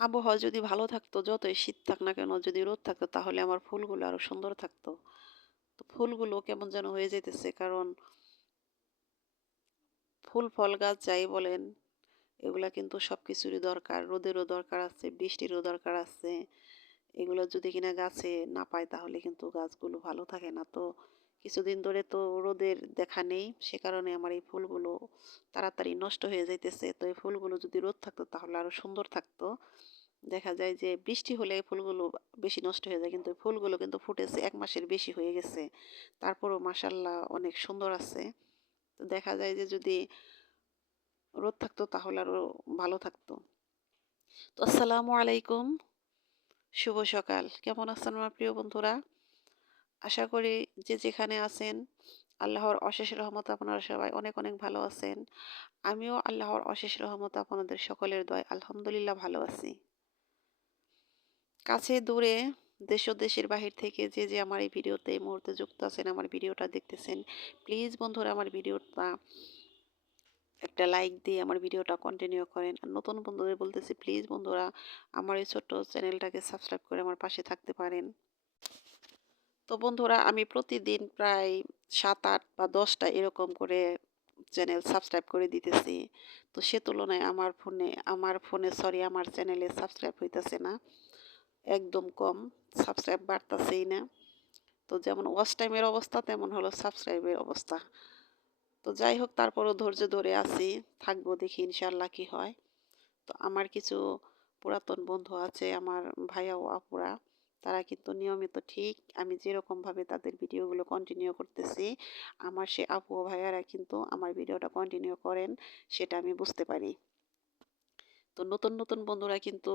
আবহাওয়া যদি ভালো থাকতো, যতই শীত থাক না কেন, যদি রোদ থাকতো তাহলে আমার ফুলগুলো আরো সুন্দর থাকতো। তো ফুলগুলো কেমন যেন হয়ে যাইতেছে, কারণ ফুল ফল গাছ যাই বলেন, এগুলা কিন্তু সবকিছুরই দরকার। রোদেরও দরকার আছে, বৃষ্টিরও দরকার আছে। এগুলো যদি কিনা গাছে না পায় তাহলে কিন্তু গাছগুলো ভালো থাকে না। তো কিছুদিন ধরে তো রোদের দেখা নেই, সে কারণে আমার এই ফুলগুলো তাড়াতাড়ি নষ্ট হয়ে যাইতেছে। তো এই ফুলগুলো যদি রোদ থাকতো তাহলে আরো সুন্দর থাকতো। দেখা যায় যে বৃষ্টি হলে এই ফুলগুলো বেশি নষ্ট হয়ে যায়, কিন্তু এই ফুলগুলো কিন্তু ফুটেছে 1 মাসের বেশি হয়ে গেছে। তারপরও মাসাল্লাহ অনেক সুন্দর আছে। তো দেখা যায় যে যদি রোদ থাকতো তাহলে আরো ভালো থাকতো। তো আসসালামু আলাইকুম, শুভ সকাল। কেমন আছেন আমার প্রিয় বন্ধুরা? আশা করি যে যেখানে আছেন আল্লাহর অশেষ রহমতে আপনারা সবাই অনেক অনেক ভালো আছেন। আমিও আল্লাহর অশেষ রহমতে আপনাদের সকলের দয়ায় আলহামদুলিল্লাহ ভালো আছি। কাছে দূরে, দেশ ও দেশের বাহির থেকে যে যে আমার এই ভিডিওতে এই মুহূর্তে যুক্ত আছেন, আমার ভিডিওটা দেখতেছেন, প্লিজ বন্ধুরা আমার ভিডিওটা একটা লাইক দিয়ে আমার ভিডিওটা কন্টিনিউ করেন। আর নতুন বন্ধুদের বলতেছি, প্লিজ বন্ধুরা আমার এই ছোট্ট চ্যানেলটাকে সাবস্ক্রাইব করে আমার পাশে থাকতে পারেন। তো বন্ধুরা আমি প্রতিদিন প্রায় 7, 8 বা 10টা এরকম করে চ্যানেল সাবস্ক্রাইব করে দিতেছি। তো সে তুলনায় আমার চ্যানেলে সাবস্ক্রাইব হইতেছে না, একদম কম। সাবস্ক্রাইব বাড়তাছেই না। তো যেমন ওয়াচ টাইমের অবস্থা তেমন হলো সাবস্ক্রাইবের অবস্থা। তো যাই হোক, তারপরও ধৈর্য ধরে আছি, থাকবো, দেখি ইনশাল্লাহ কি হয়। তো আমার কিছু পুরাতন বন্ধু আছে, আমার ভাইয়া ও আপুরা, তারা কিন্তু নিয়মিত ঠিক আমি যেরকমভাবে তাদের ভিডিওগুলো কন্টিনিউ করতেছি, আমার সে আপু ও ভাইয়ারা কিন্তু আমার ভিডিওটা কন্টিনিউ করেন, সেটা আমি বুঝতে পারি। তো নতুন নতুন বন্ধুরা কিন্তু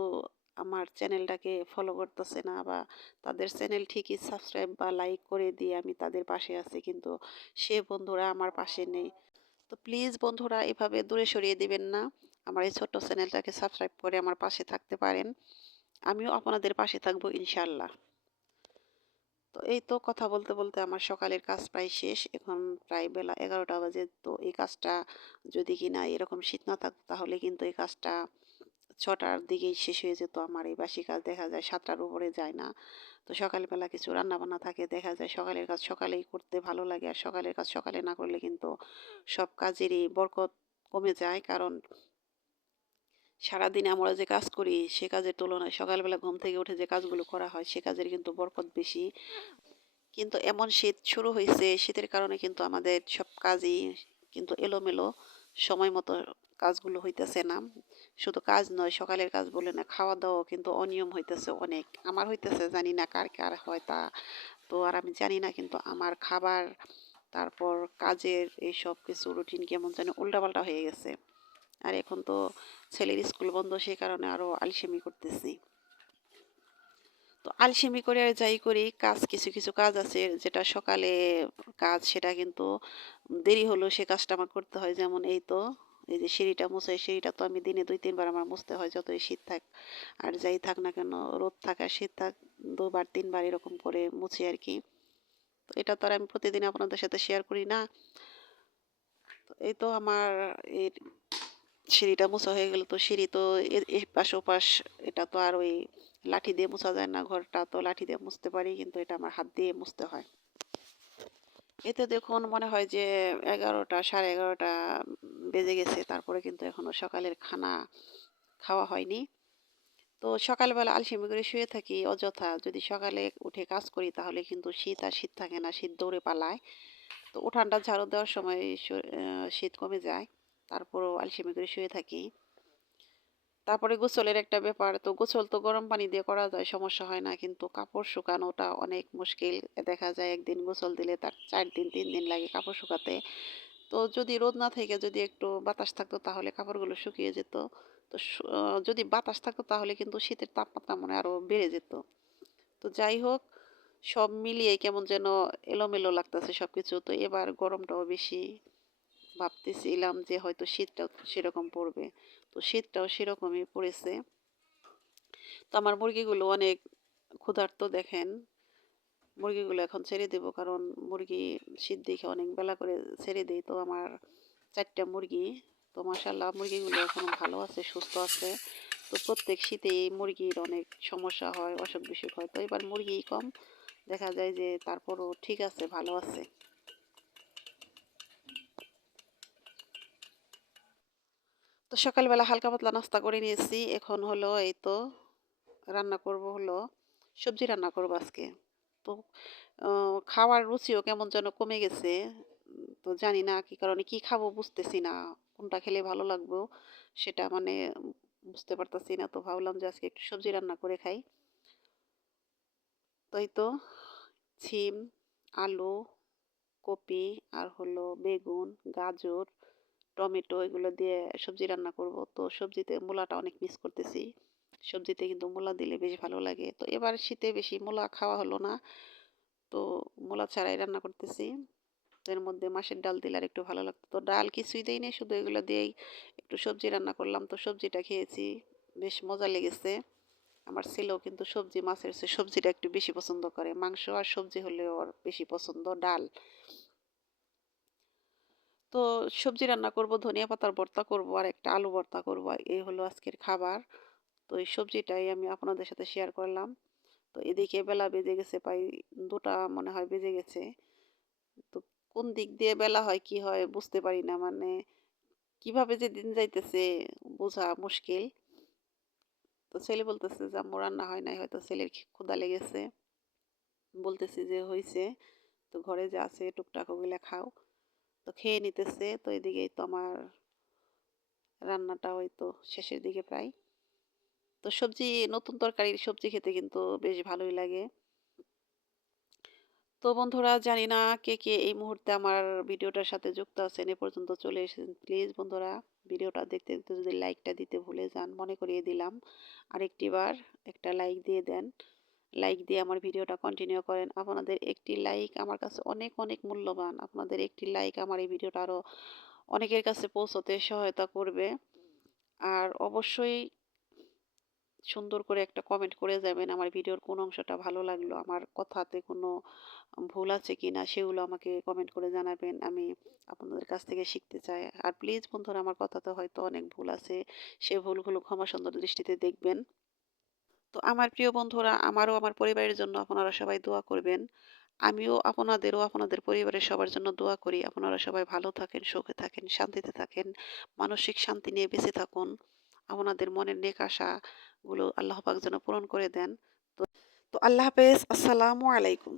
আমার চ্যানেলটাকে ফলো করতেছে না, বা তাদের চ্যানেল ঠিকই সাবস্ক্রাইব বা লাইক করে দিয়ে আমি তাদের পাশে আছি, কিন্তু সে বন্ধুরা আমার পাশে নেই। তো প্লিজ বন্ধুরা এভাবে দূরে সরিয়ে দিবেন না, আমার এই ছোট্ট চ্যানেলটাকে সাবস্ক্রাইব করে আমার পাশে থাকতে পারেন। আমিও আপনাদের পাশে থাকবো ইনশাল্লাহ। তো এই তো কথা বলতে বলতে আমার সকালের কাজ প্রায় শেষ, এখন প্রায় বেলা 11টা বাজে। তো এই কাজটা যদি কিনা এরকম শীত না থাকতো তাহলে কিন্তু এই কাজটা 6টার দিকেই শেষ হয়ে যেত। আমার এই বাসি কাজ দেখা যায় 7টার উপরে যায় না। তো সকালবেলা কিছু রান্না বান্না থাকে, দেখা যায় সকালের কাজ সকালেই করতে ভালো লাগে, আর সকালের কাজ সকালে না করলে কিন্তু সব কাজেরই বরকত কমে যায়। কারণ সারাদিনে আমরা যে কাজ করি সে কাজের তুলনায় সকালবেলা ঘুম থেকে উঠে যে কাজগুলো করা হয় সে কাজের কিন্তু বরকত বেশি। কিন্তু এমন শীত শুরু হয়েছে, শীতের কারণে কিন্তু আমাদের সব কাজই কিন্তু এলোমেলো, সময় মতো কাজগুলো হইতেছে না। শুধু কাজ নয়, সকালের কাজ বলে না, খাওয়া দাওয়াও কিন্তু অনিয়ম হইতেছে অনেক। আমার হইতেছে, জানি না কার কার হয় তা। তো আর আমি জানি না, কিন্তু আমার খাবার, তারপর কাজের এই সব কিছু রুটিন কেমন যেন উল্টাপাল্টা হয়ে গেছে। আর এখন তো ছেলের স্কুল বন্ধ, সেই কারণে আরো আলসেমি করতেছি। তো আলসেমি করে আর যাই করি, কাজ কিছু কিছু কাজ আছে যেটা সকালে কাজ, সেটা কিন্তু দেরি হলো সে কাজটা আমার করতে হয়। যেমন এই তো এই যে সিঁড়িটা মুছে, এই সিঁড়িটা তো আমি দিনে 2-3 বার আমার মুছতে হয়, যতই শীত থাক আর যাই থাক না কেন, রোদ থাক আর শীত থাক, 2 বার 3 বার এরকম করে মুছি আর কি। তো এটা তো আর আমি প্রতিদিন আপনাদের সাথে শেয়ার করি না। তো এই তো আমার এই সিঁড়িটা মোছা হয়ে গেল। তো সিঁড়ি তো এপাশ ওপাশ, এটা তো আর ওই লাঠি দিয়ে মোছা যায় না, ঘরটা তো লাঠি দিয়ে মুছতে পারি, কিন্তু এটা আমার হাত দিয়ে মুছতে হয়। এতে দেখুন মনে হয় যে 11টা, সাড়ে 11টা বেজে গেছে, তারপরে কিন্তু এখনো সকালের খানা খাওয়া হয়নি। তো সকালবেলা আলসেমি করে শুয়ে থাকি অযথা, যদি সকালে উঠে কাজ করি তাহলে কিন্তু শীত আর শীত থাকে না, শীত দৌড়ে পালায়। তো উঠানটা ঝাড়ু দেওয়ার সময় শীত কমে যায়, তারপরও আলসেমি করে শুয়ে থাকি। তারপরে গোসলের একটা ব্যাপার, তো গোসল তো গরম পানি দিয়ে করা যায়, সমস্যা হয় না, কিন্তু কাপড় শুকানোটা অনেক মুশকিল। দেখা যায় একদিন গোসল দিলে তার 4 দিন 3 দিন লাগে কাপড় শুকাতে। তো যদি রোদ না থেকে যদি একটু বাতাস থাকতো তাহলে কাপড়গুলো শুকিয়ে যেত। তো যদি বাতাস থাকতো তাহলে কিন্তু শীতের তাপমাত্রা মনে হয় আরো বেড়ে যেত। তো যাই হোক, সব মিলিয়ে কেমন যেন এলোমেলো লাগতেছে সবকিছু। তো এবার গরমটাও বেশি, ভাবতেছিলাম যে হয়তো শীতটাও সেরকম পড়বে, তো শীতটাও সেরকমই পড়েছে। তো আমার মুরগিগুলো অনেক ক্ষুধার্ত দেখেন। মুরগিগুলো এখন ছেড়ে দেব, কারণ মুরগি শীত দেখে অনেক বেলা করে ছেড়ে দেই। তো আমার 4টা মুরগি, তো মাশাল্লাহ মুরগিগুলো এখন ভালো আছে, সুস্থ আছে। তো প্রত্যেক শীতেই মুরগির অনেক সমস্যা হয়, অসুখ বিসুখ হয়। তো এবার মুরগি কম, দেখা যায় যে তারপরও ঠিক আছে, ভালো আছে। তো সকালবেলা হালকা পাতলা নাস্তা করে নিয়েছি। এখন হলো এই তো রান্না করব হলো সবজি রান্না করব আজকে। তো খাওয়ার রুচিও কেমন যেন কমে গেছে। তো জানি না কি কারণে, কি খাবো বুঝতেছি না। কোনটা খেলে ভালো লাগবো সেটা মানে বুঝতে পারতেছি না। তো ভাবলাম যে আজকে একটু সবজি রান্না করে খাই। তো এই তো সিম, আলু, কপি আর হলো বেগুন, গাজর, টমেটো এগুলো দিয়ে সবজি রান্না করব। তো সবজিতে মূলাটা অনেক মিস করতেছি। সবজিতে কিন্তু মূলা দিলে বেশ ভালো লাগে। তো এবার শীতে বেশি মূলা খাওয়া হলো না। তো মূলা ছাড়াই রান্না করতেছি। এর মধ্যে মাছের ডাল দিলে আর একটু ভালো লাগতো। তো ডাল কিছুই দেইনি, শুধু এগুলো দিয়েই একটু সবজি রান্না করলাম। তো সবজিটা খেয়েছি, বেশ মজা লেগেছে। আমার ছেলেও কিন্তু সবজি মাছের চেয়ে সবজিটা একটু বেশি পছন্দ করে। মাংস আর সবজি হলেও ওর বেশি পছন্দ ডাল। তো সবজি রান্না করব, ধনিয়া পাতার ভর্তা করব আর একটা আলু ভর্তা করব। এই হলো আজকের খাবার। তো এই সবজিটাই আমি আপনাদের সাথে শেয়ার করলাম। তো এদিকে বেলা বেজে গেছে প্রায় 2টা মনে হয় বেজে গেছে। তো কোন দিক দিয়ে বেলা হয় কি হয় বুঝতে পারি না, মানে কিভাবে যে দিন যাইতেছে বোঝা মুশকিল। তো ছেলে বলতেছে যে আম্মু রান্না হয় নাই, হয়তো ছেলের ক্ষুধা লেগেছে। বলতেছি যে হয়েছে, তো ঘরে যা আছে টুকটাক ওগুলা খাও। তো খেয়ে নিতেছে। তো এদিকেই তো আমার রান্নাটা ওই তো শেষের দিকে প্রায়। তো সবজি, নতুন তরকারির সবজি খেতে কিন্তু বেশ ভালোই লাগে। তো বন্ধুরা, জানি না কে কে এই মুহূর্তে আমার ভিডিওটার সাথে যুক্ত আছেন, এ পর্যন্ত চলে এসেছেন। প্লিজ বন্ধুরা, ভিডিওটা দেখতে দেখতে যদি লাইকটা দিতে ভুলে যান, মনে করিয়ে দিলাম। আরেকটি বার একটা লাইক দিয়ে দেন। লাইক দিয়ে আমার ভিডিওটা কন্টিনিউ করেন। আপনাদের একটি লাইক আমার কাছে অনেক অনেক মূল্যবান। আপনাদের একটি লাইক আমার এই ভিডিওটা আরও অনেকের কাছে পৌঁছতে সহায়তা করবে। আর অবশ্যই সুন্দর করে একটা কমেন্ট করে যাবেন আমার ভিডিওর কোন অংশটা ভালো লাগলো, আমার কথাতে কোনো ভুল আছে কিনা সেগুলো আমাকে কমেন্ট করে জানাবেন। আমি আপনাদের কাছ থেকে শিখতে চাই। আর প্লিজ বন্ধুরা, আমার কথাতে হয়তো অনেক ভুল আছে, সে ভুলগুলো ক্ষমা সুন্দর দৃষ্টিতে দেখবেন। তো আমার প্রিয় বন্ধুরা, আমারও আমার পরিবারের জন্য আপনারা সবাই দোয়া করবেন। আমিও আপনাদেরও আপনাদের পরিবারের সবার জন্য দোয়া করি। আপনারা সবাই ভালো থাকেন, সুখে থাকেন, শান্তিতে থাকেন, মানসিক শান্তি নিয়ে বেঁচে থাকুন। আপনাদের মনের নেক আশাগুলো আল্লাহ পাক যেন পূরণ করে দেন। তো আল্লাহ হাফেজ। আসসালামু আলাইকুম।